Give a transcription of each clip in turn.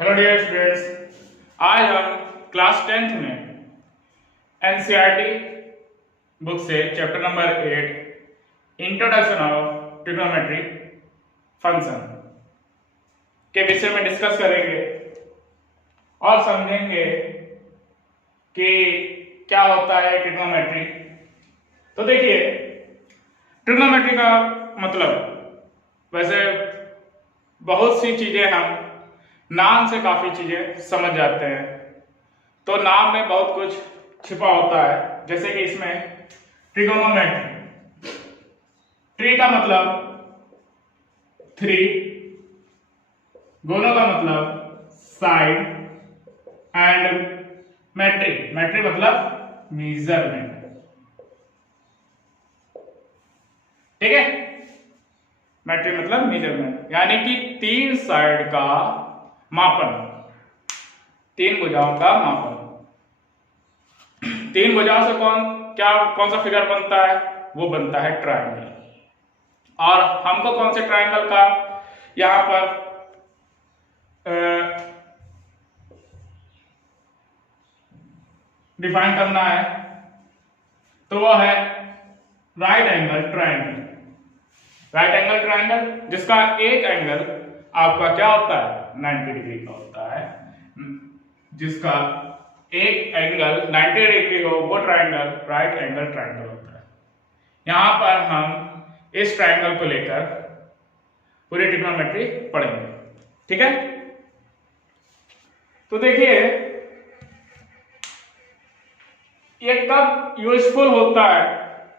Hello dear students, आज हम class 10th में एनसीईआरटी बुक से chapter number 8 introduction of trigonometry function के विषय में डिस्कस करेंगे और समझेंगे कि क्या होता है ट्रिग्नोमेट्री। तो देखिए, ट्रिग्नोमेट्री का मतलब वैसे बहुत सी चीजें हम नाम से काफी चीजें समझ जाते हैं। तो नाम में बहुत कुछ छिपा होता है, जैसे कि इसमें ट्रिगोनोमेट्री, ट्री का मतलब थ्री, गोनो का मतलब साइड एंड मैट्री, मैट्री मतलब मेजरमेंट। ठीक है, मैट्री मतलब मेजरमेंट, यानी कि तीन साइड का मापन, तीन भुजाओं का मापन। तीन भुजाओं से कौन सा फिगर बनता है? वो बनता है ट्रायंगल। और हमको कौन से ट्रायंगल का यहां पर डिफाइन करना है, तो वो है right angle triangle. Right angle triangle जिसका एक एंगल आपका क्या होता है? 90 डिग्री का होता है। जिसका एक एंगल 90 डिग्री हो वो ट्रायंगल राइट एंगल ट्रायंगल होता है। यहां पर हम इस ट्रायंगल को लेकर पूरी ट्रिग्नोमेट्री पढ़ेंगे। ठीक है, तो देखिए ये कब यूजफुल होता है,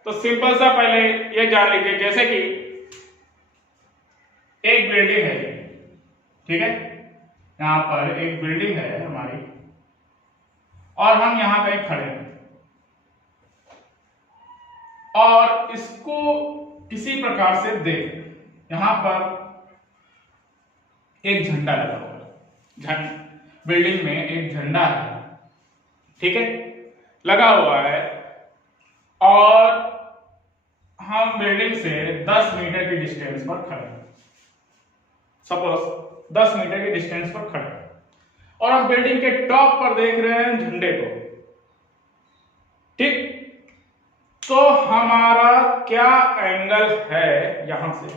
तो सिंपल सा पहले ये जान लीजिए। जैसे कि एक बिल्डिंग है, ठीक है, यहां पर एक बिल्डिंग है हमारी और हम यहां पे खड़े हैं और इसको किसी प्रकार से देख, यहां पर एक झंडा लगा हुआ है, बिल्डिंग में एक झंडा है, ठीक है, लगा हुआ है और हम बिल्डिंग से 10 मीटर की डिस्टेंस पर खड़े हैं। सपोज 10 मीटर की डिस्टेंस पर खड़े हैं और हम बिल्डिंग के टॉप पर देख रहे हैं झंडे को। ठीक, तो हमारा क्या एंगल है, यहां से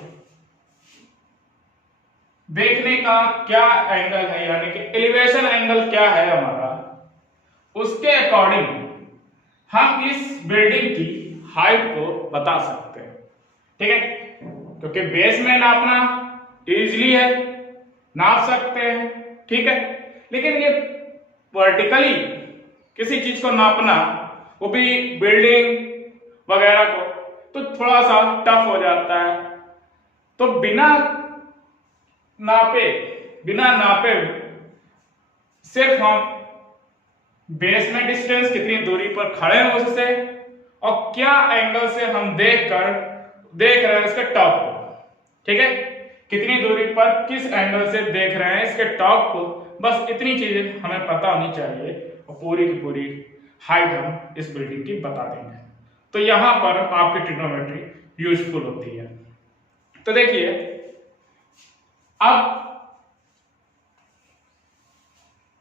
देखने का क्या एंगल है, यानी कि एलिवेशन एंगल क्या है हमारा, उसके अकॉर्डिंग हम इस बिल्डिंग की हाइट को बता सकते हैं। ठीक है, क्योंकि बेस में नापना इजीली है, नाप सकते हैं, ठीक है, लेकिन ये वर्टिकली किसी चीज को नापना, वो भी बिल्डिंग वगैरह को, तो थोड़ा सा टफ हो जाता है। तो बिना नापे सिर्फ हम बेस में डिस्टेंस, कितनी दूरी पर खड़े हैं उससे, और क्या एंगल से हम देख रहे हैं इसके टॉप को, ठीक है, कितनी दूरी पर किस एंगल से देख रहे हैं इसके टॉप को, बस इतनी चीजें हमें पता होनी चाहिए और पूरी की पूरी हाइट हम इस बिल्डिंग की बता देंगे। तो यहां पर आपकी ट्रिग्नोमेट्री यूजफुल होती है। तो देखिए, अब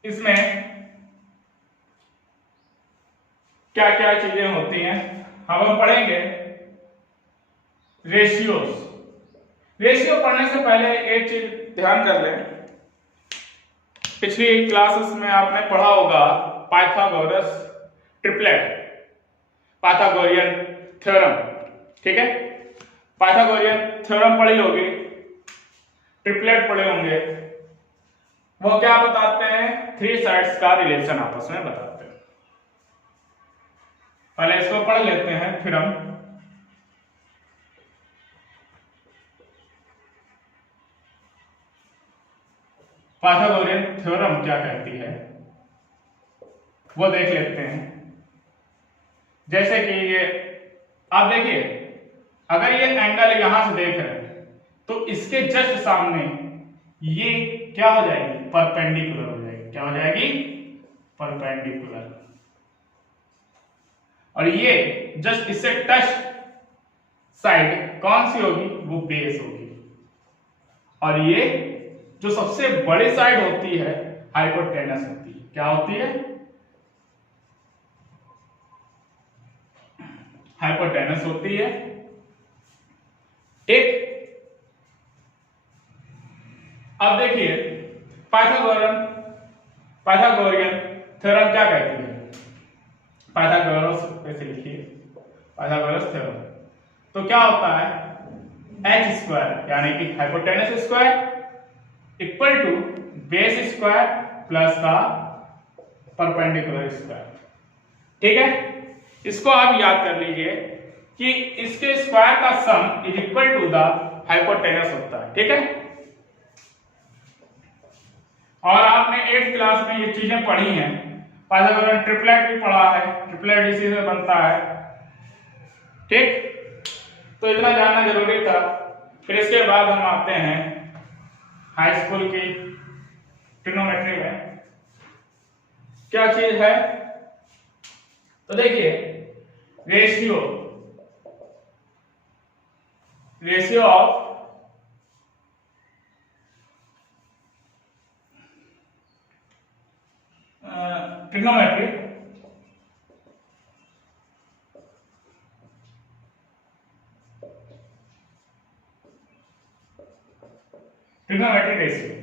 इसमें क्या क्या चीजें होती हैं हम पढ़ेंगे। रेशियो पढ़ने से पहले एक चीज ध्यान कर लें, पिछली क्लासेस में आपने पढ़ा होगा पाइथागोरस ट्रिपलेट, पाइथागोरियन थ्योरम, ठीक है, पाइथागोरियन थ्योरम पढ़ी होगी, ट्रिपलेट पढ़े होंगे। वो क्या बताते हैं? थ्री साइड्स का रिलेशन आपस में बताते हैं। पहले इसको पढ़ लेते हैं, फिर हम पाइथागोरियन थ्योरम क्या कहती है वो देख लेते हैं। जैसे कि ये आप देखिए, अगर ये एंगल यहां से देख रहे हैं तो इसके जस्ट सामने ये क्या हो जाएगी? परपेंडिकुलर हो जाएगी। क्या हो जाएगी? परपेंडिकुलर। और ये जस्ट इससे टच साइड कौन सी होगी? वो बेस होगी। और ये जो सबसे बड़ी साइड होती है हाइपोटेनस होती है। क्या होती है? हाइपोटेनस होती है। ठीक, अब देखिए पाइथागोरियन थ्योरम क्या कहती है? पाइथागोरस ऐसे लिखिए, पाइथागोरस थ्योरम। तो क्या होता है? एच स्क्वायर यानी कि hypotenuse square equal to base square plus का परपेंडिकुलर स्क्वायर। ठीक है, इसको आप याद कर लीजिए कि इसके स्क्वायर का sum is equal to the hypotenuse होता है। ठीक है, और आपने 8th क्लास में ये चीजें पढ़ी हैं। पाइथागोरस ट्रिपलेट भी पढ़ा है, ट्रिपलेट इसी से बनता है। ठीक, तो इतना जानना जरूरी था। फिर इसके बाद हम आते हैं हाई स्कूल की ट्रिग्नोमेट्री में क्या चीज है। तो देखिए रेशियो ऑफ ट्रिग्नोमेट्री रेशियो।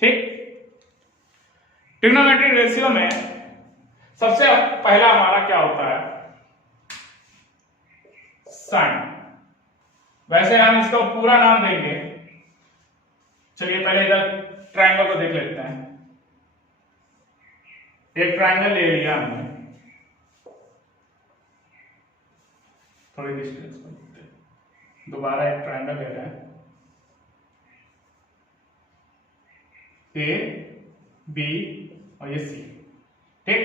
ठीक, ट्रिग्नोमेट्री रेशियो में सबसे पहला हमारा क्या होता है? साइन। वैसे हम इसका पूरा नाम देंगे। चलिए पहले इधर ट्रायंगल को देख लेते हैं। एक ट्रायंगल ले लिया हमने, थोड़ी डिस्टेंस पर दोबारा एक ट्रायंगल ले रहे हैं, ए बी और ये सी। ठीक,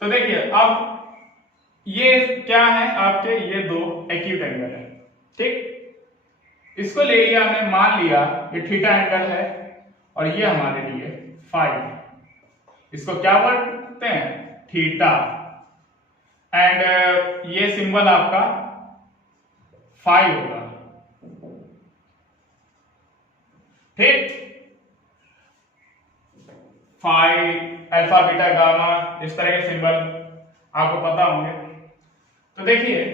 तो देखिए अब ये क्या है आपके? ये दो एक्यूट एंगल है। ठीक, इसको ले लिया हमने, मान लिया ये थीटा एंगल है और ये हमारे लिए फाई है। इसको क्या बोलते हैं? थीटा। एंड ये सिंबल आपका फाई होगा। ठीक, फाई, अल्फा, बीटा, गामा, इस तरह के सिंबल आपको पता होंगे। तो देखिए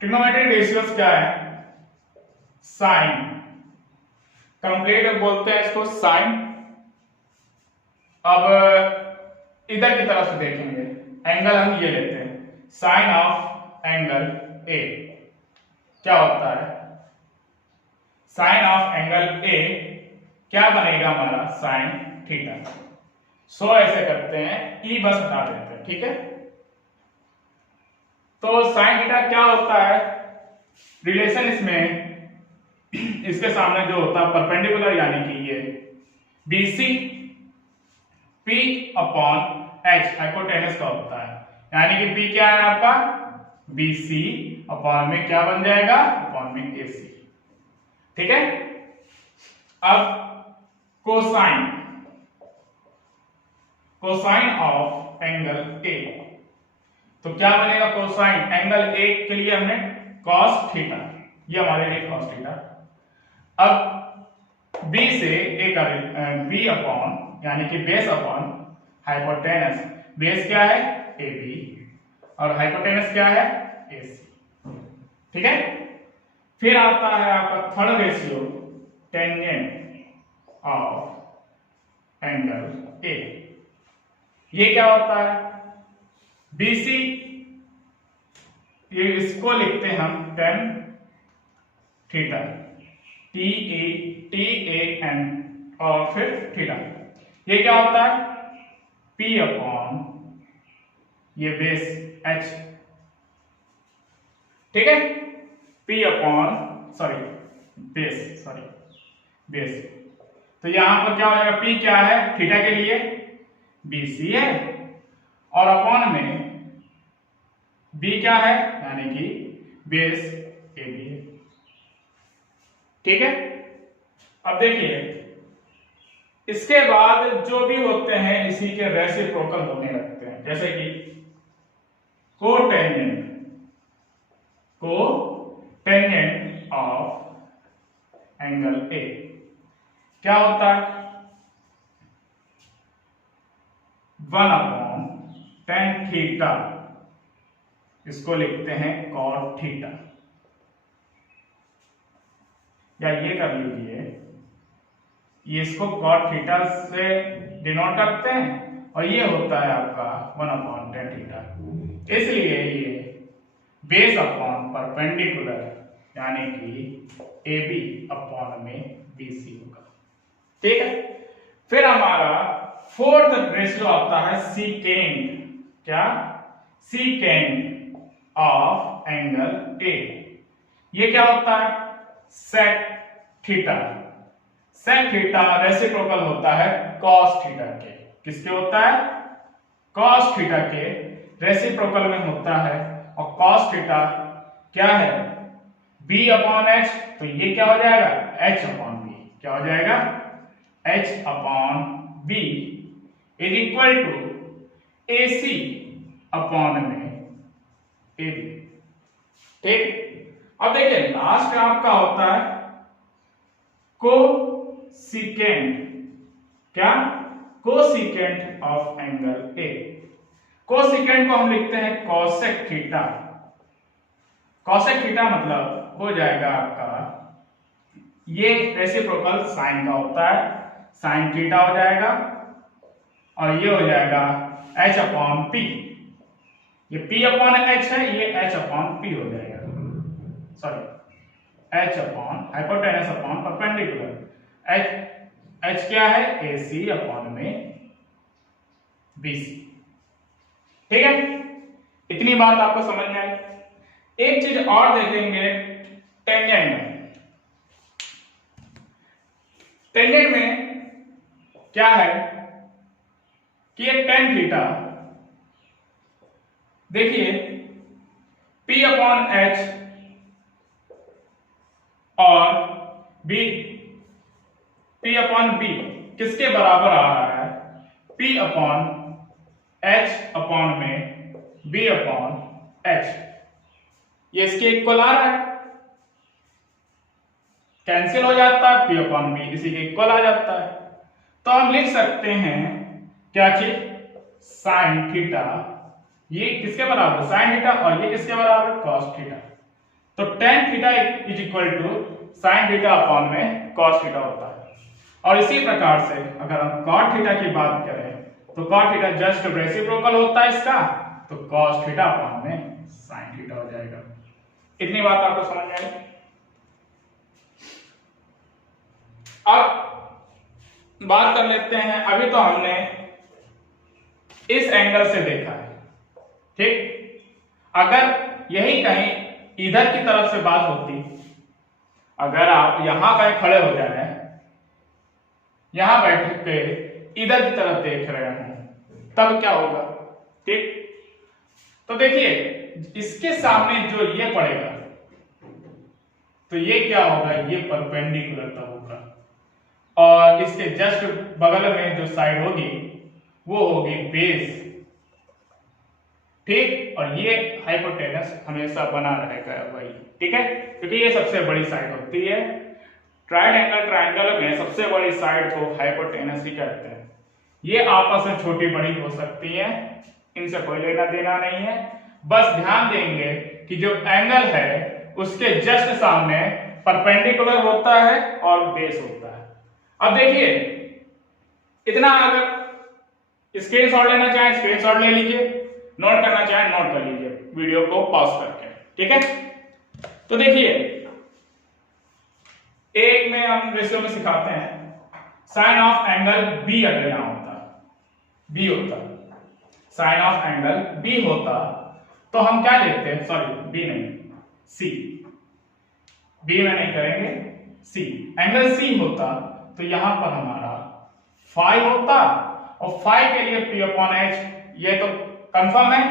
ट्रिग्नोमेट्रिक रेशियोज क्या है? साइन, कंप्लीट बोलते हैं इसको साइन। अब इधर की तरफ से देखेंगे, एंगल हम ये लेते हैं, साइन ऑफ एंगल ए क्या होता है? साइन ऑफ एंगल ए क्या बनेगा हमारा? Sine theta. सो ऐसे करते हैं, ई बस हटा देते हैं। ठीक है, तो साइन थीटा क्या होता है? रिलेशन इसमें इसके सामने जो होता है परपेंडिकुलर, यानी कि ये BC P upon H hypotenuse का होता है। यानी कि P क्या है आपका? BC अपॉन में क्या बन जाएगा? अपॉन में AC। ठीक है, अब कोसाइन ऑफ एंगल ए, तो क्या बनेगा? कोसाइन एंगल ए के लिए हमने कॉस थीटा, ये हमारे लिए कॉस थीटा। अब बी से ए का बी अपॉन यानी कि बेस अपॉन हाइपोटेनस। बेस क्या है? ए बी, और हाइपोटेनस क्या है? ए सी। ठीक है, फिर आता है आपका third ratio, tangent of angle A. ये क्या होता है? BC, ये इसको लिखते हैं हम टेन थीटा, TAN और फिर थीटा। ये क्या होता है? P अपॉन ये बेस H। ठीक है, P अपॉन बेस तो यहां पर क्या हो जाएगा? P क्या है थीटा के लिए? BC है, और अपॉन में B क्या है? यानी कि बेस AB है। ठीक है, अब देखिए इसके बाद जो भी होते हैं इसी के रेसिप्रोकल होने लगते हैं, जैसे कि कोटेंजेंट ऑफ एंगल ए क्या होता है 1/tan थीटा, इसको लिखते हैं cot थीटा, या ये कर लीजिए, ये इसको cot थीटा से डिनोट करते हैं और ये होता है आपका 1/tan थीटा। इसलिए ये बेस अपॉन परपेंडिकुलर यानी कि ए बी अपॉन में BC होगा। ठीक है, फिर हमारा फोर्थ रेशियो आता है सीकेंड, क्या सीकेंड ऑफ एंगल ए। ये क्या होता है sec theta. Sec theta reciprocal होता है कॉस थीटा के। किसके होता है कॉस थीटा के रेसिप्रोकल में होता है, और कॉस थीटा क्या है b अपॉन एच, तो ये क्या हो जाएगा h अपॉन b, क्या हो जाएगा h upon b is equal to AC upon में AB। ठीक, अब देखिए लास्ट आपका होता है कोसिकेंट, क्या cosecant of angle A. Cosecant को हम लिखते हैं कोसेक थीटा। कोसेक थीटा मतलब हो जाएगा आपका, ये रेसिप्रोकल साइन का होता है, साइन थीटा हो जाएगा, और ये हो जाएगा h अपॉन p। ये p अपॉन h है, ये h अपॉन p हो जाएगा, sorry h upon hypotenuse upon perpendicular, h क्या है AC अपॉन में BC। ठीक है, इतनी बात आपको समझ में आई। एक चीज और देखेंगे टेंजेंट में। टेंजेंट में क्या है कि एक टेन थीटा, देखिए P अपॉन H और P अपॉन B किसके बराबर आ रहा है P अपॉन H अपॉन में B अपॉन H, ये इसके इक्वल आ रहा है, कैंसिल हो जाता है, P अपॉन B इसी के इक्वल आ जाता है। तो हम लिख सकते हैं क्या चीज साइन थीटा, ये किसके बराबर साइन थीटा, और ये किसके बराबर कॉस थीटा। तो tan theta is equal to sine theta upon में कॉस थीटा होता है। और इसी प्रकार से अगर हम कॉट थीटा की बात करें तो कॉट थीटा जस्ट रेसिप्रोकल होता है इसका, तो कॉस थीटा अपॉन में साइन थीटा हो जाएगा। इतनी बात आपको समझ में आई। अब बात कर लेते हैं, अभी तो हमने इस एंगल से देखा है, ठीक, अगर यही कहीं इधर की तरफ से बात होती, अगर आप यहां कहीं खड़े हो जाए, यहां बैठ के इधर की तरफ देख रहे हो, तब क्या होगा, ठीक। तो देखिए इसके सामने जो ये पड़ेगा तो ये क्या होगा, ये परपेंडिकुलर तब होगा, और इसके जस्ट बगल में जो साइड होगी वो होगी बेस, ठीक, और ये हाइपोटेनस हमेशा बना रहेगा वही, ठीक है, क्योंकि ये सबसे बड़ी साइड होती है। ट्रायंगल में सबसे बड़ी साइड को हाइपोटेनस ही कहते हैं। ये आपस में छोटी बड़ी हो सकती है, इनसे कोई लेना देना नहीं है, बस ध्यान देंगे कि जो एंगल है उसके जस्ट सामने परपेंडिकुलर होता है और बेस होता है। अब देखिए इतना, अगर स्क्रीनशॉट लेना चाहें स्क्रीनशॉट ले लीजिए, नोट करना चाहें नोट कर लीजिए वीडियो को पॉज करके, ठीक है। तो देखिए एक में हम रेशियो में सिखाते हैं, साइन ऑफ एंगल बी अगर यहां होता, बी होता, साइन ऑफ एंगल बी होता तो हम क्या लिखते हैं, सॉरी बी नहीं सी, बी में नहीं करेंगे, सी, एंगल सी होता तो यहां पर हमारा फाई होता, और फाई के लिए P अपॉन H, ये तो कंफर्म है,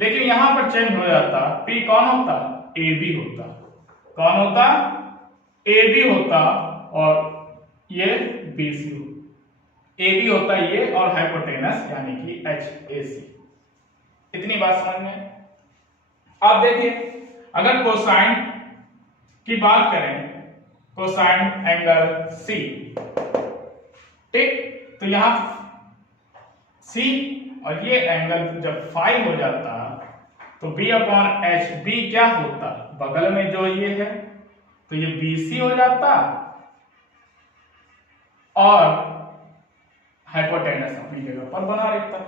लेकिन यहां पर चेंज हो जाता, P कौन होता, AB होता, कौन होता, AB होता, और ये BC हो, AB होता ये, और हाइपोटेनस यानी कि HAC। इतनी बात समझ में। अब देखिए अगर कोसाइन की बात करें कोसाइन एंगल सी। ठीक, तो यहां सी और ये एंगल जब फाई हो जाता तो बी अपॉन एच, बी क्या होता, बगल में जो ये है तो ये बी सी हो जाता और हाइपोटेनस अपनी जगह पर बना रहता।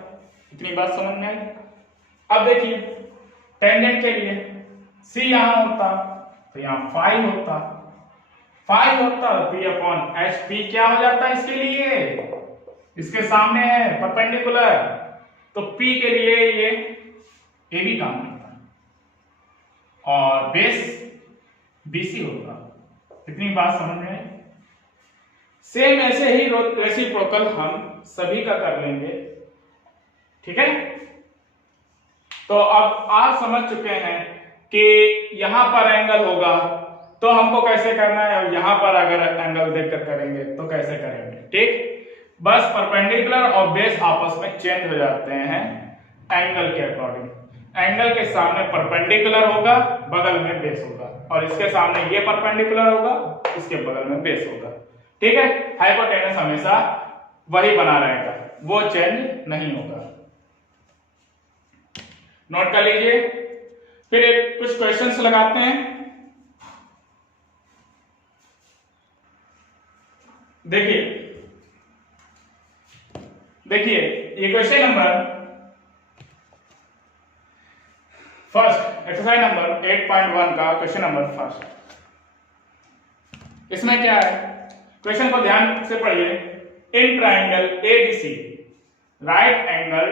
इतनी बात समझ में आई। अब देखिए टेंजेंट के लिए सी यहां होता तो यहां फाई होता, फाई होता पी अपॉन एच, पी क्या हो जाता है इसके लिए, इसके सामने है परपेंडिकुलर, तो पी के लिए ये ए बी काम करता है और बेस बीसी होता। इतनी बात समझ में आई। सेम ऐसे ही रेसिप्रोकल हम सभी का कर लेंगे। ठीक है, तो अब आप समझ चुके हैं कि यहां पर एंगल होगा तो हमको कैसे करना है और यहां पर अगर एंगल देखकर करेंगे तो कैसे करेंगे। ठीक, बस परपेंडिकुलर और बेस आपस में चेंज हो जाते हैं एंगल के अकॉर्डिंग। एंगल के सामने परपेंडिकुलर होगा, बगल में बेस होगा, और इसके सामने ये परपेंडिकुलर होगा, इसके बगल में बेस होगा। ठीक है, हाइपोटेनस हमेशा वही बना रहेगा, वो चेंज नहीं होगा। नोट कर लीजिए। फिर कुछ क्वेश्चंस लगाते हैं। देखिए ये question number first, exercise number 8.1 का क्वेश्चन नंबर फर्स्ट। इसमें क्या है, क्वेश्चन को ध्यान से पढ़िए। In triangle ABC right angle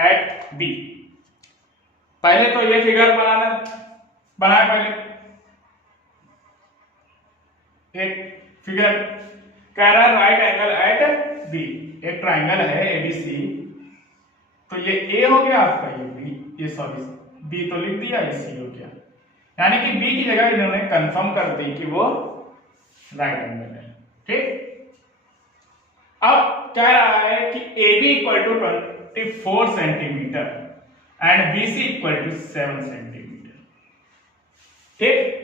at B. पहले तो ये फिगर बनाया पहले एक फिगर कह रहा है राइट एंगल एट बी। एक ट्राइंगल है एबीसी, तो ये ए हो गया आपका, ये बी, ये सॉरी बी तो लिख दिया, ये सी हो गया। यानी कि बी की जगह इन्होंने कंफर्म कर दी कि वो राइट एंगल है। ठीक, अब कह रहा है कि A B equal to 24 centimetre and B C equal to 7 centimetre. ठीक,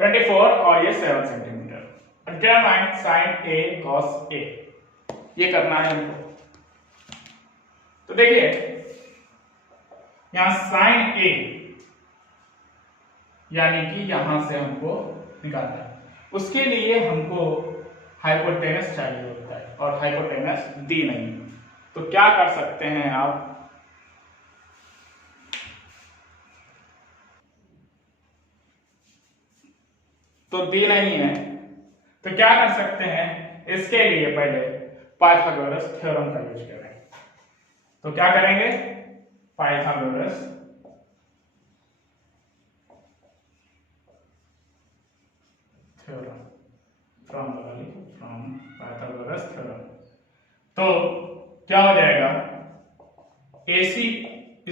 और ये 7 centimetre. Determine sine A cos A, ये करना है हमको। तो देखिए यहां साइन ए यानी कि यहां से हमको निकालना है, उसके लिए हमको हाइपोटेनस चाहिए होता है और हाइपोटेनस दी नहीं। तो क्या कर सकते हैं आप, तो दी नहीं है तो क्या कर सकते हैं, इसके लिए पहले पाइथागोरस थ्योरम का यूज करें। तो क्या करेंगे, Pythagoras theorem from Pythagoras theorem. तो क्या हो जाएगा, AC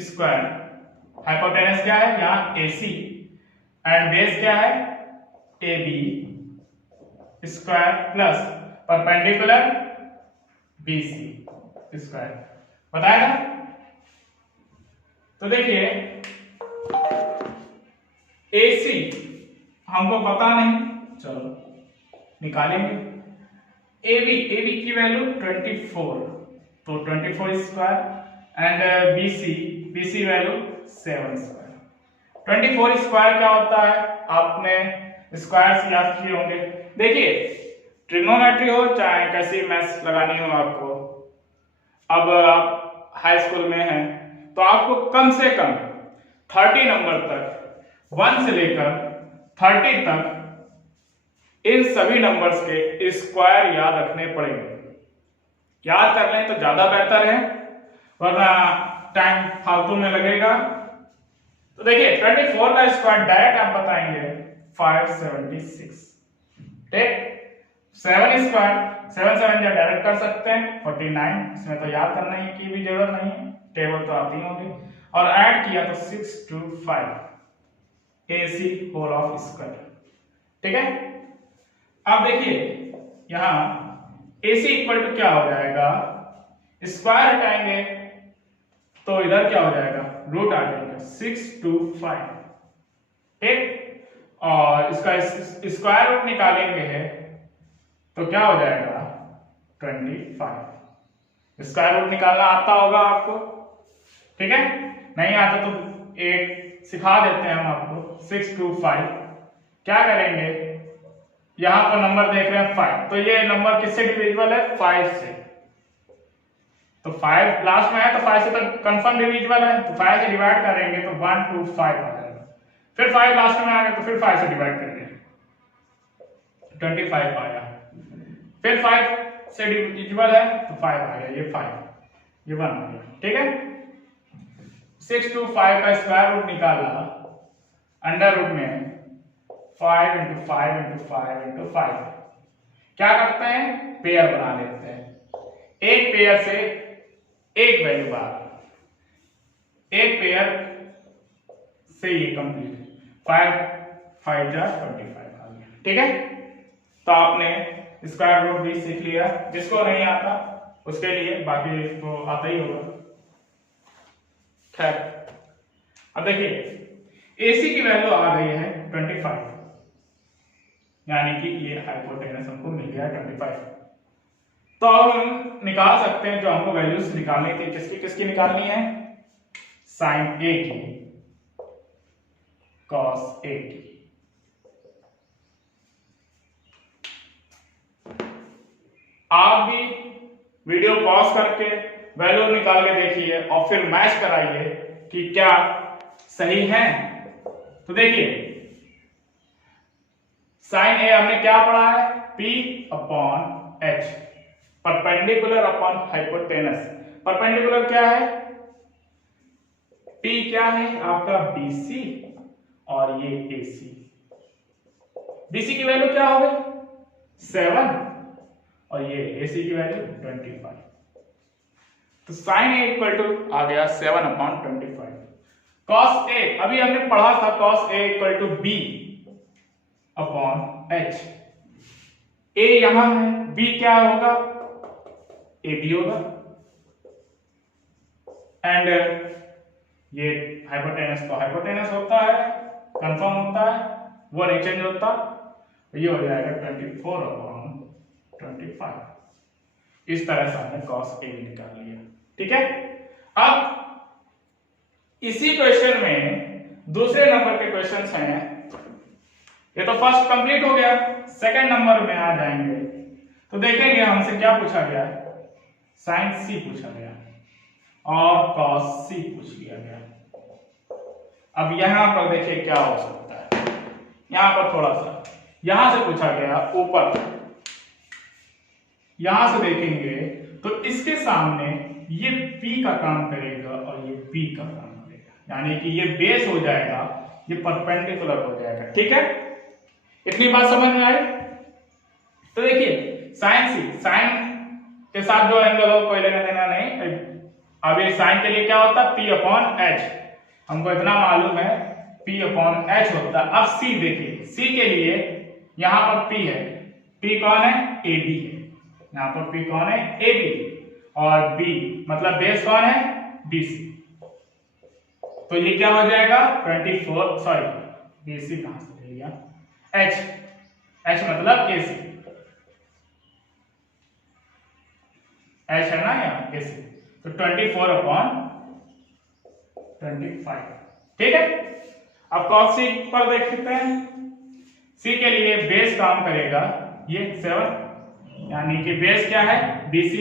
स्क्वायर, हाइपोटेनस क्या है यहां AC एंड बेस क्या है AB square plus perpendicular BC square. बताएगा। तो देखिए AC हमको पता नहीं, चलो निकालेंगे। AB की वैल्यू 24, तो 24 square and BC value 7 square. 24 square क्या होता है, आपने स्क्वायर से याद किए होंगे। देखिए ट्रिग्नोमेट्री हो चाहे कैसी मैथ्स लगानी हो आपको, अब आप हाई स्कूल में हैं तो आपको कम से कम 30 नंबर तक, 1 से लेकर 30 तक इन सभी नंबर्स के स्क्वायर याद रखने पड़ेंगे। याद कर लें तो ज्यादा बेहतर है, वरना टाइम फालतू में लगेगा। तो देखिए 24 का स्क्वायर डायरेक्ट आप बताएंगे 576। ठीक, 7 स्क्वायर 7 या डायरेक्ट कर सकते हैं 49, इसमें तो याद करने की भी जरूरत नहीं है, टेबल तो आती होगी। और ऐड किया तो 625 AC होल ऑफ स्क्वायर। ठीक है, अब देखिए यहां AC इक्वल टू क्या हो जाएगा, स्क्वायर हटाएंगे तो इधर क्या हो जाएगा, रूट आ जाएगा। 5, 625, ठीक। और इसका स्क्वायर रूट निकालेंगे है तो क्या हो जाएगा 25। स्क्वायर रूट निकालना आता होगा आपको, ठीक है। नहीं आता तो एक सिखा देते हैं हम आपको। 625 क्या करेंगे, यहां पर नंबर देख रहे हैं 5, तो ये नंबर किससे डिविजिबल है 5 से, तो 5 लास्ट में है तो 5 से तो कंफर्म डिविजिबल है, तो 5 से डिवाइड करेंगे तो 125 आ जाएगा। फिर 5 लास्ट में आ गया तो फिर 5 से डिवाइड करेंगे 25 आया। फिर 5 से डिविजिबल है तो 5 आ गया, ये 5, ये 1 आ गया, ठीक है। 625 का स्क्वायर रूट निकाला, अंडर रूट में 5 × 5 × 5 × 5 क्या करते हैं, पेयर बना लेते हैं। एक पेयर से एक वैल्यू बाहर, एक पेयर से ये कंप्लीट 5 5 जा 25 आ गया, ठीक है। तो आपने स्क्वायर रूट भी सीख लिया, जिसको नहीं आता उसके लिए, बाकी तो आता ही होगा। खैर अब देखिए AC की वैल्यू आ गई है 25, यानी कि ये हाइपोटेनस हमको मिल गया 25। तो अब हम निकाल सकते हैं जो हमको वैल्यूज निकालनी थी, किसकी किसकी निकालनी है, साइन A की, कॉस A की। आप भी वीडियो पॉज करके वैल्यू निकाल के देखिए और फिर मैच कराइए कि क्या सही है। तो देखिए साइन A हमने क्या पढ़ा है, P/H, perpendicular upon hypotenuse. Perpendicular क्या है, P क्या है आपका BC और ये AC। BC की वैल्यू क्या हो गई 7 और ये AC की वैल्यू 25। तो साइन A इक्वल टू आ गया 7/25। कॉस A अभी हमने पढ़ा था, cos A equal to B/H। A यहां है, B क्या होगा, AB होगा, एंड ये हाइपोटेनस तो हाइपोटेनस होता है, कंफर्म होता है, वो नहीं चेंज होता। ये हो जाएगा 24/25। इस तरह से हमने cos A निकाल लिया, ठीक है। अब इसी क्वेश्चन में दूसरे नंबर के क्वेश्चंस हैं, ये तो फर्स्ट कंप्लीट हो गया, सेकंड नंबर में आ जाएंगे तो देखेंगे हमसे क्या पूछा गया, साइन C पूछा गया और cos C पूछ लिया गया। अब यहां पर देखिए क्या हो सकता है, यहां पर थोड़ा सा यहां से पूछा गया ऊपर, यहां से देखेंगे तो इसके सामने ये P का काम करेगा और ये P का काम करेगा, यानी कि ये बेस हो जाएगा, ये परपेंडिकुलर हो जाएगा, ठीक है। इतनी बात समझ में आई। तो देखिए साइन C, साइन के साथ जो एंगल हो कोई लेना देना नहीं। अब ये साइन के लिए क्या होता है P/H, हमको इतना मालूम है P/H होता है। अब C देखिए, C के लिए यहां पर P है, P कौन है AB है, यहां पर P कौन है AB, और B मतलब बेस कौन है BC। तो ये क्या हो जाएगा 24, सॉरी BC कहां से ले लिया, H मतलब AC, H है ना यहाँ AC, तो 24/25, ठीक है। अब cos C पर देखते हैं, C के लिए बेस काम करेगा ये 7, यानी कि बेस क्या है BC,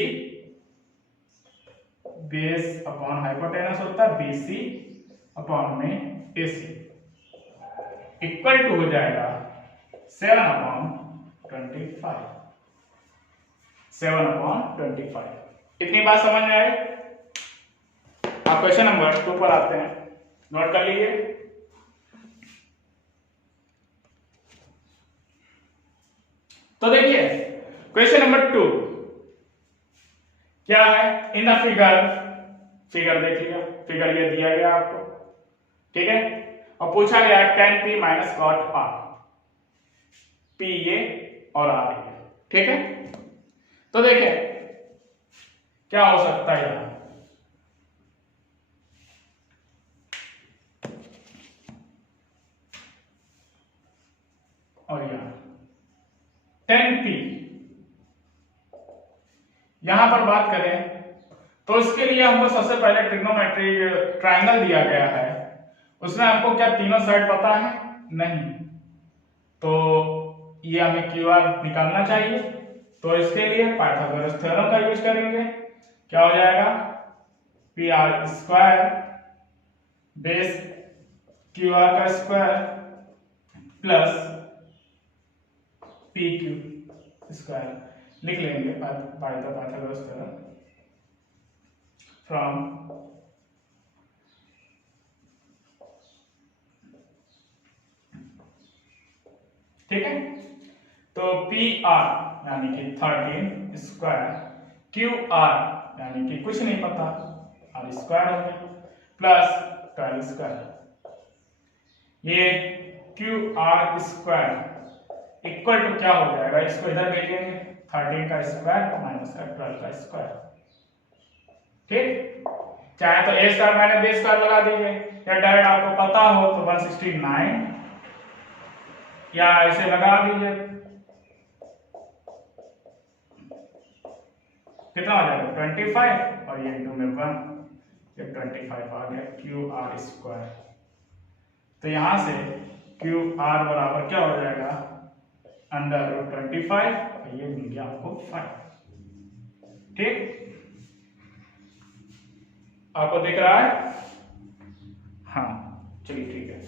बेस अपॉन हाइपोटेनस होता है BC अपॉन में AC, इक्वल टू हो जाएगा 7/25, 7/25। इतनी बात समझ में आए। आप क्वेश्चन नंबर 2 पर आते हैं, नोट कर लीजिए। तो देखिए क्वेश्चन नंबर 2 क्या है, इन द फिगर देख लिया, फिगर ये दिया गया आपको, ठीक है। और पूछा गया tan P - cot R, P ये और R ये, ठीक है। तो देखिए क्या हो सकता है, यहां यहाँ पर बात करें तो इसके लिए हमको सबसे पहले ट्रिग्नोमेट्री ट्राइंगल दिया गया है, उसमें हमको क्या तीनों साइड पता है नहीं, तो ये हमें क्यू आर निकालना चाहिए। तो इसके लिए पाइथागोरस थ्योरम का यूज करेंगे। क्या हो जाएगा, P R square base Q R का square plus P Q square लिख लेंगे पाइथागोरस थ्योरम फ्रॉम ठीक है। तो पी आर यानी कि 13 स्क्वायर, क्यू आर यानी कि कुछ नहीं पता, आर स्क्वायर हो गया प्लस 12 स्क्वायर। ये Q R square equal to क्या हो जाएगा, इसको इधर भेजेंगे 13 का स्क्वायर माइनस 12 का स्क्वायर। ठीक, चाहे तो ए स्क्वायर माइनस बी स्क्वायर लगा दीजिए, या डायरेक्ट आपको पता हो तो 169 या ऐसे लगा दीजिए, कितना हो जाएगा 25 और ये इंटू में 1, ये 25 आ गया क्यू आर स्क्वायर। तो यहां से क्यू आर बराबर क्या हो जाएगा, अंडर रूट 25 और ये मिल गया आपको 5। ठीक, आपको दिख रहा है, हाँ चलिए ठीक है।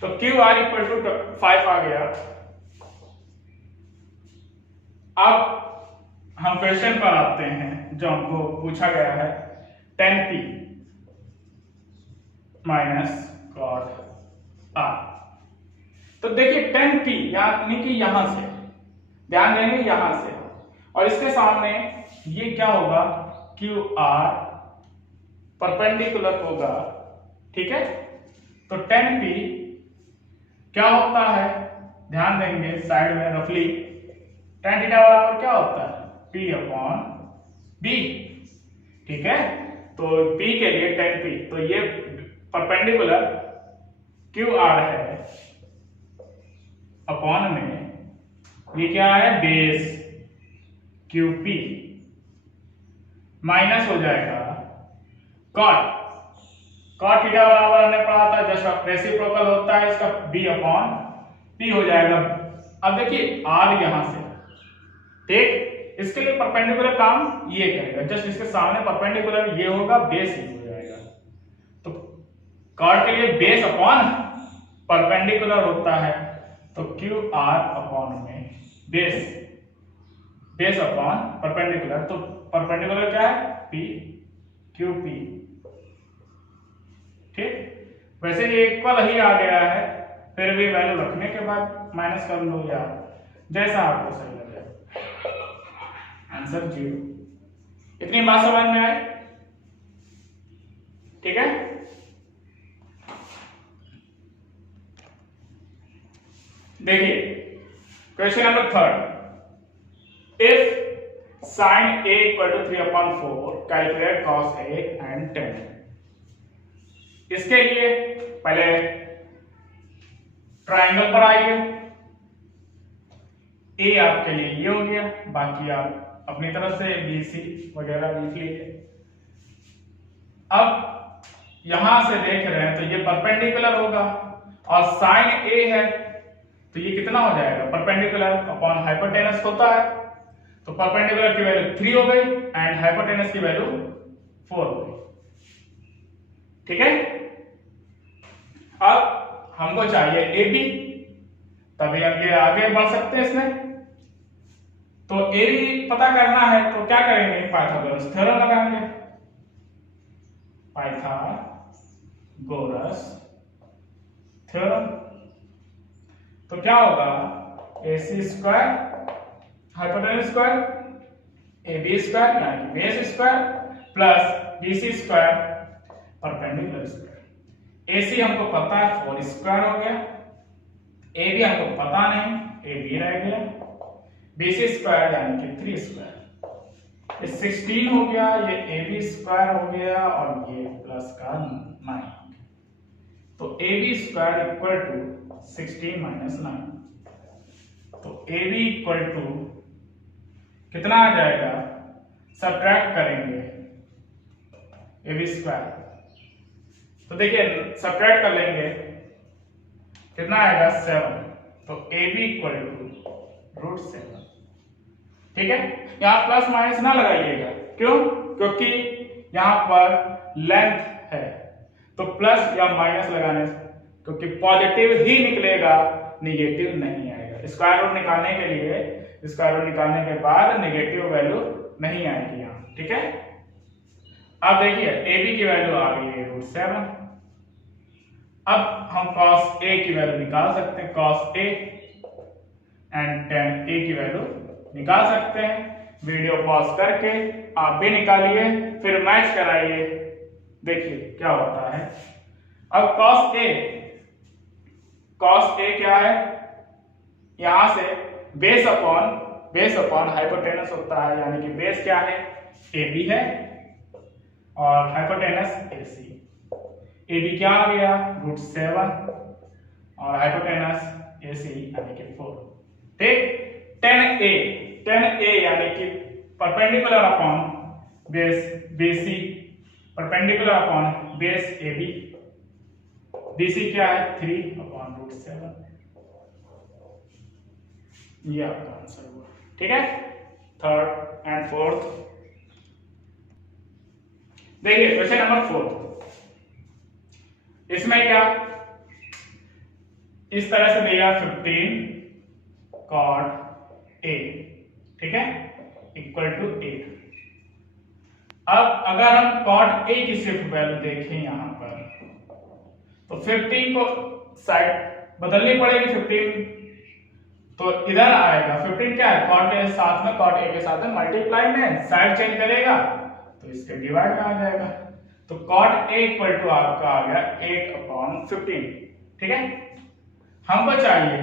तो क्यू आर इक्वल टू 5 आ गया। अब हम क्वेश्चन पर आते हैं जो हमको पूछा गया है, 10p माइनस कॉट आर। तो देखिए 10p यानी कि यहां से ध्यान देंगे, यहां से, और इसके सामने ये क्या होगा, क्यू आर परपेंडिकुलर होगा। ठीक है, तो 10p क्या होता है, ध्यान देंगे साइड में रफली, tan थीटा बराबर क्या होता है, p अपॉन b। ठीक है, तो p के लिए 10p, तो ये परपेंडिकुलर क्यू आर है अपॉन में ये क्या है, बेस क्यू पी माइनस हो जाएगा कॉट थीटा बराबर हमने पढ़ा था जस्ट रेसिप्रोकल होता है इसका b अपॉन p हो जाएगा। अब देखिए r यहां से, ठीक, इसके लिए परपेंडिकुलर काम ये करेगा, जस्ट इसके सामने परपेंडिकुलर ये होगा, बेस ये हो जाएगा। तो कॉट के लिए बेस अपॉन परपेंडिकुलर होता है, तो क्यू आर अपॉन में बेस अपॉन परपेंडिकुलर, तो परपेंडिकुलर क्या है, p क्यू पी। ठीक, वैसे ये इक्वल ही आ गया है, फिर भी वैल्यू रखने के बाद माइनस कर लो या जैसा आपको सही लगे, आंसर 0। इतनी बात समझ में आई? ठीक है, देखिए question number 3, if sin a equal to 3/4 calculate cos a and tan। इसके लिए पहले ट्राइंगल पर आइए, ए आपके लिए ये हो गया, बाकी आप अपनी तरफ से बी सी वगैरह लिख लीजिए। अब यहां से देख रहे हैं तो ये परपेंडिकुलर होगा और साइन ए है तो ये कितना हो जाएगा, परपेंडिकुलर अपॉन हाइपोटेनस होता है, तो परपेंडिकुलर की वैल्यू 3 हो गई एंड हाइपोटेनस की वैल्यू 4 हो गई। ठीक है, अब हमको चाहिए ए बी, तभी हम ये आगे बढ़ सकते हैं इसमें। तो ए बी पता करना है तो क्या करेंगे, पाइथागोरस थ्योरम लगाएंगे। पाइथागोरस थ्योरम, तो क्या होगा, A C square hypotenuse square A B square यानी base square plus B C square perpendicular square. A C हमको पता है 4 स्क्वायर हो गया, ए बी हमको पता नहीं, ए बी रह गया, बी सी स्क्वायर यानी कि 3 स्क्वायर, ये 16 हो गया, ये ए बी स्क्वायर हो गया और ये प्लस का 9, तो A B square equal to 16 minus 9, तो ए बी इक्वल टू कितना आ जाएगा, सब्ट्रैक्ट करेंगे ए बी स्क्वायर, तो देखिए सब्ट्रैक्ट कर लेंगे, कितना आएगा 7, तो ए बी इक्वल टू √7। ठीक है, यहाँ प्लस माइनस ना लगाइएगा, क्यों? क्योंकि यहाँ पर लेंथ है, तो प्लस या माइनस लगाने से, क्योंकि पॉजिटिव ही निकलेगा, निगेटिव नहीं आएगा। स्क्वायर रूट निकालने के लिए, स्क्वायर रूट निकालने के बाद नेगेटिव वैल्यू नहीं आएगी यहाँ। ठीक है, अब देखिए ए बी की वैल्यू आ गई है √7। अब हम cos a की वैल्यू निकाल सकते हैं, cos a and tan a की वैल्यू निकाल सकते हैं। वीडियो पॉज करके आप भी निकालिए, फिर मैच कराइए, देखिए क्या होता है। अब cos a क्या है? यहां से बेस अपॉन हाइपोटेनस होता है, यानी कि बेस क्या है? AB है और हाइपोटेनस AC। AB क्या आ गया? √7 और हाइपोटेनस AC यानी कि 4। ठीक, tan A यानी कि perpendicular upon base BC, perpendicular upon base AB। BC क्या है? 3/√7। ये आपका आंसर हुआ। ठीक है, थर्ड एंड फोर्थ। देखिए क्वेश्चन नंबर 4, इसमें क्या इस तरह से दिया 15 cot A, ठीक है, इक्वल टू 8। अब अगर हम cot A की सिर्फ वैल्यू देखें यहां पर, तो 15 को साइड बदलनी पड़ेगी, 15 तो इधर आएगा। 15 क्या है? cot के साथ में, cot A के साथ में मल्टीप्लाई में साइड चेंज करेगा तो इसके डिवाइड में आ जाएगा। तो cot A इक्वल टू आपका आ गया 8/15। ठीक है, हमको चाहिए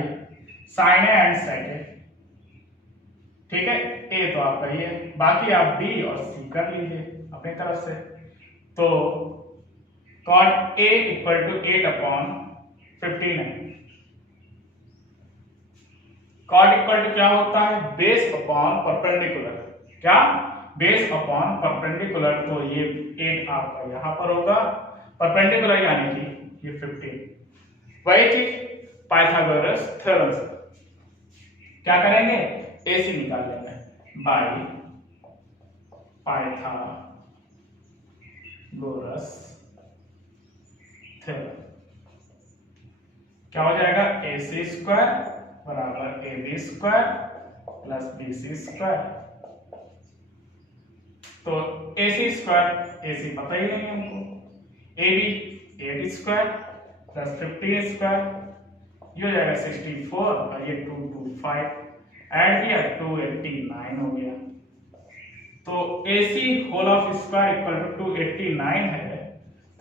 sin A and sec A। ठीक है, A तो आपका ये, बाकी आप B और C कर लीजिए अपनी तरफ से। तो cot A इक्वल टू 8/15 है। cot इक्वल टू क्या होता है? Base upon perpendicular. क्या? बेस अपॉन परपेंडिकुलर, तो ये 8 आपका यहां पर होगा, परपेंडिकुलर यानी कि ये 15। वही चीज पाइथागोरस थ्योरम से क्या करेंगे? AC निकाल लेंगे बाय पाइथागोरस थ्योरम। क्या हो जाएगा? AC² बराबर AB² प्लस BC²। तो AC² पता ही नहीं हमको, AB² प्लस 15² ये हो जाएगा 64 और ये 225 ऐड किया 289 हो गया। तो AC whole of square equal to 289 है,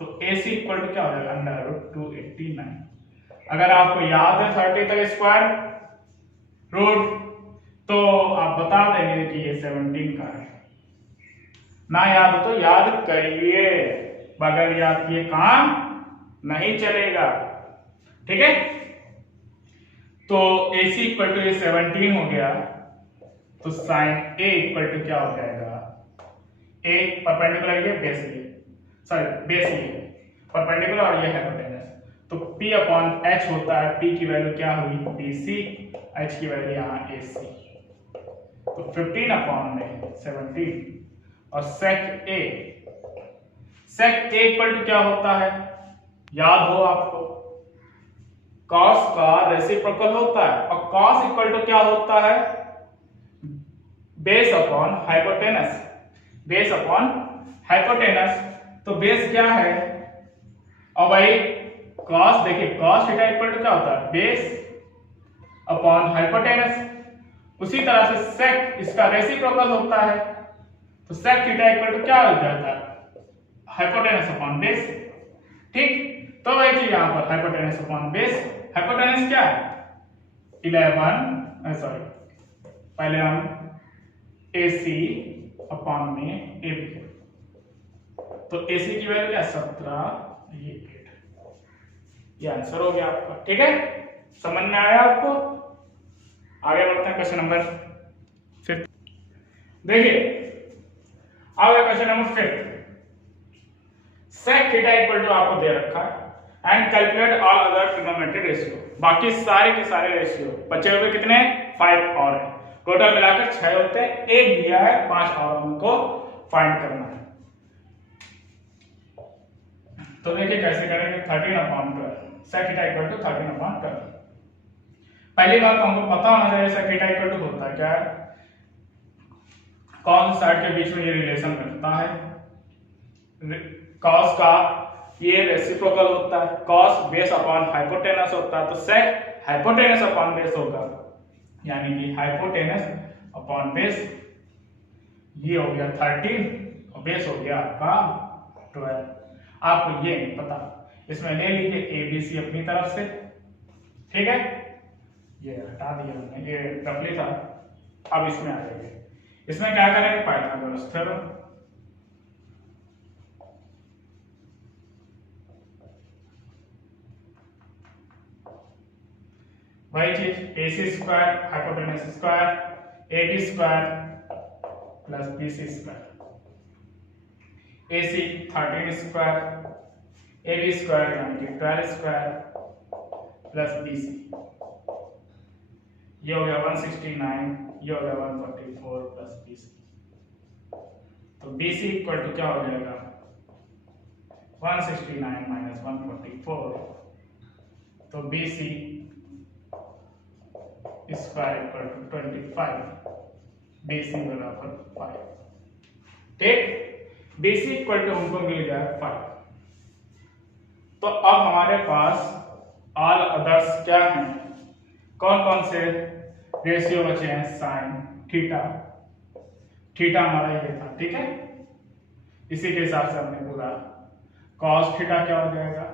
तो AC इक्वल टू क्या हो जाएगा? √289। अगर आपको याद है 30 तक स्क्वायर रूट, तो आप बता देंगे कि ये 17 का है। ना याद हो तो याद करिए, बगैर याद किए काम नहीं चलेगा। ठीक है, तो AC इक्वल टू 17 हो गया, तो sin A इक्वल टू क्या हो जाएगा? A परपेंडिकुलर ये, बेस ये, सॉरी बेस ये परपेंडिकुलर और ये हाइपोटेनस, तो P/H होता है। P की वैल्यू क्या हुई? BC, H की वैल्यू यहाँ AC, तो 15/17। और sec A इक्वल टू क्या होता है? याद हो आपको, cos का रेसिप्रोकल होता है, और cos इक्वल टू क्या होता है? Base upon hypotenuse, base upon hypotenuse. तो बेस क्या है? और भाई cos, देखिए cos थीटा इक्वल टू क्या होता है? Base upon hypotenuse. उसी तरह से sec इसका रेसिप्रोकल होता है, तो sec थीटा इक्वल टू क्या हो जाता है? Hypotenuse upon base. ठीक, तो वही चीज यहां पर हाइपोटेनस अपॉन बेस। हाइपोटेनस क्या है? 11, सॉरी पहले हम AC अपॉन में AB, तो AC की वैल्यू क्या? 17, ये 8। ये आंसर हो गया आपका। ठीक है, समझ में आया आपको? आगे बढ़ते हैं क्वेश्चन नंबर 5। देखिए अब question number 5, sec theta equal to आपको दे रखा है and calculate all other trigonometric ratio, बाकी सारे के सारे रेशियो बचे हुए कितने 5 और है, टोटल मिलाकर 6 होते हैं, एक दिया है 5 और हमको फाइंड करना है। तो देखिए कैसे करेंगे, 13/12 sec थीटा इक्वल टू 13/12। पहली बात तो हमको पता होना चाहिए sec थीटा इक्वल टू होता है क्या है, कौन साइड के बीच में ये रिलेशन रखता है। cos का ये रेसिप्रोकल होता है, cos बेस अपॉन हाइपोटेनस होता है, तो sec हाइपोटेनस अपॉन बेस होगा, यानी कि हाइपोटेनस अपॉन बेस ये हो गया 13 और बेस हो गया आपका 12। आपको ये नहीं पता, इसमें ले लीजिए ABC अपनी तरफ से, ठीक है, ये हटा दिया हमने, ये रफली था। अब इसमें आ जाएंगे, इसमें क्या करेंगे, पाइथागोरस थ्योरम, वही चीज AC square hypotenuse square AB square plus BC square, AC 13 square AB square यानी कि 12 स्क्वायर प्लस BC, ये हो गया 169, ये हो गया 144 प्लस BC। तो BC इक्वल टू क्या हो जाएगा 169 माइनस 144, तो BC square equal to 25, BC बराबर 5, ठीक। BC इक्वल टू हमको मिल गया 5। तो अब हमारे पास ऑल अदर्स क्या हैं, कौन कौन से रेशियो बचे हैं, साइन थीटा, थीटा हमारा ये था, ठीक है, इसी के हिसाब से हमने बोला cos थीटा क्या हो जाएगा,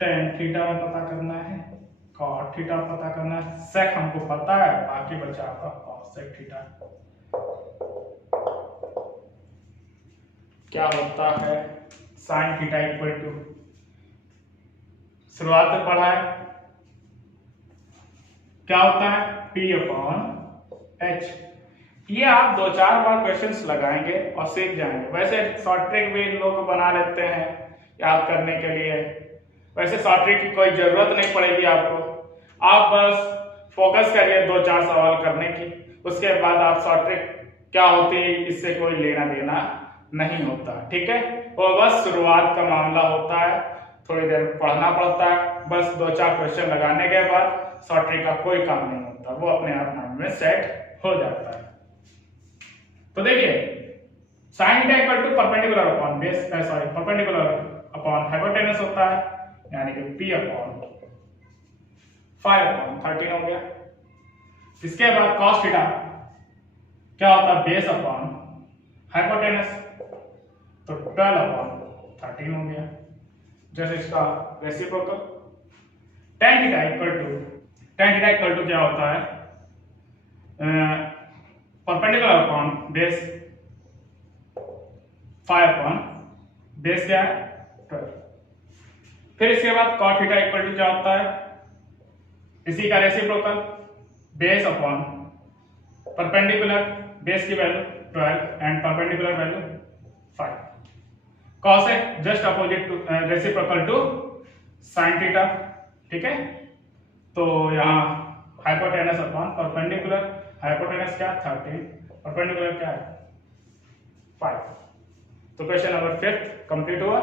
tan थीटा में पता करना है, cot थीटा पता करना है, sec हमको पता है, बाकी बचा आपका cos sec थीटा क्या होता है, sin थीटा इक्वल टू शुरुआत में पढ़ा है क्या होता है P/H। ये आप 2-4 बार क्वेश्चंस लगाएंगे और सीख जाएंगे। वैसे शॉर्ट ट्रिक भी लोग बना लेते हैं याद करने के लिए, वैसे शॉर्ट ट्रिक की कोई जरूरत नहीं पड़ेगी आपको, आप बस फोकस करिए 2-4 सवाल करने की, उसके बाद आप शॉर्ट ट्रिक क्या होती है इससे कोई लेना देना नहीं होता, ठीक है। वो बस शुरुआत का मामला होता है, थोड़ी देर पढ़ना पड़ता है, बस 2-4 क्वेश्चन लगाने के बाद शॉर्ट ट्रिक का कोई काम नहीं होता, वो अपने आप माइंड में सेट हो जाता है। तो देखिए sin theta equal to perpendicular upon base, sorry perpendicular upon hypotenuse होता है, यानी कि P/5/13 हो गया। इसके बाद cos थीटा क्या होता है, बेस अपॉन हाइपोटेनस, तो 12/13 हो गया, जैसे इसका reciprocal. tan theta equal to क्या होता है, perpendicular upon base 5 upon base क्या है 12। फिर इसके बाद cot थीटा इक्वल टू क्या होता है, इसी का reciprocal base upon perpendicular, base की value 12 and perpendicular value 5, cos just opposite to reciprocal to sin थीटा, ठीक है। तो यहाँ हाइपोटेनस अपॉन परपेंडिकुलर, हाइपोटेनस क्या 13, परपेंडिकुलर क्या है 5। तो क्वेश्चन नंबर 5 कंप्लीट हुआ।